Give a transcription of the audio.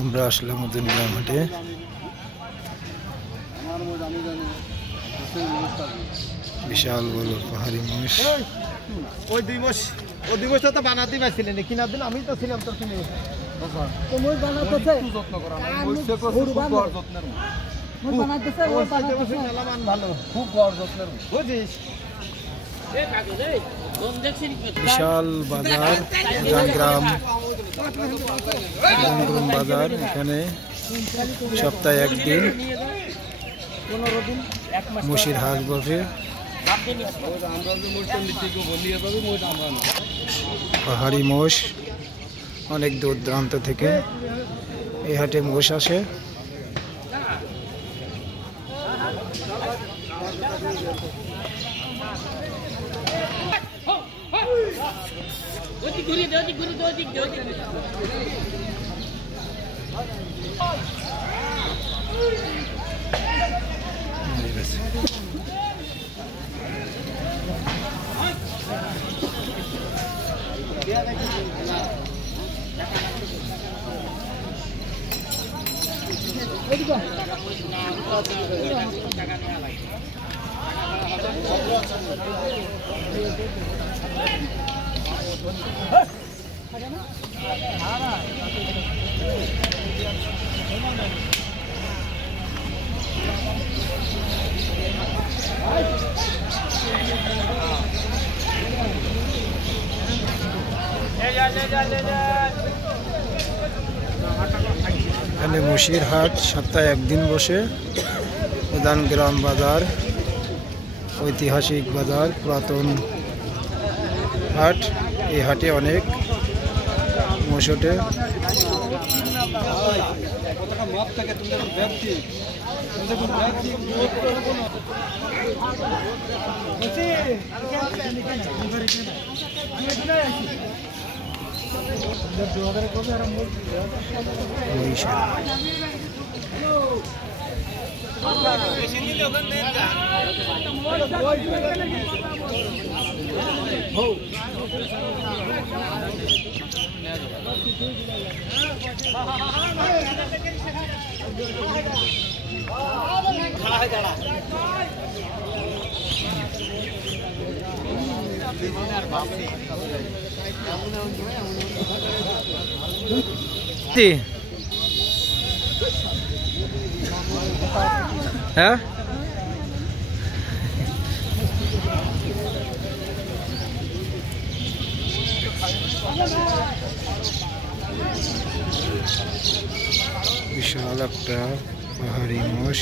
আমরা আসলাম নতুন গ্রাম হাটে। বিশাল বড় পাহাড়ি মোষ। ওই দুই মাসটা তো বানাতে পারছিলেন, কিনার দিন আমি তো ছিলাম তোর কিনে যত্ন করা ভালো, খুব বড় যত্নের বুঝিস। বিশাল বাজার গ্রাম বাজার। এখানে সপ্তাহে একদিন মহিষের হাট বসে। পাহাড়ি মোষ অনেক দূর দূরান্ত থেকে এই হাটে মোষ আসে। এখানে মহিষের হাট সপ্তাহে একদিন বসে। প্রধান গ্রাম বাজার, ঐতিহাসিক বাজার, পুরাতন হাট। এই হাটে অনেক মোষ ওঠে। হ্যাঁ, বিশাল একটা পাহাড়ি মোষ।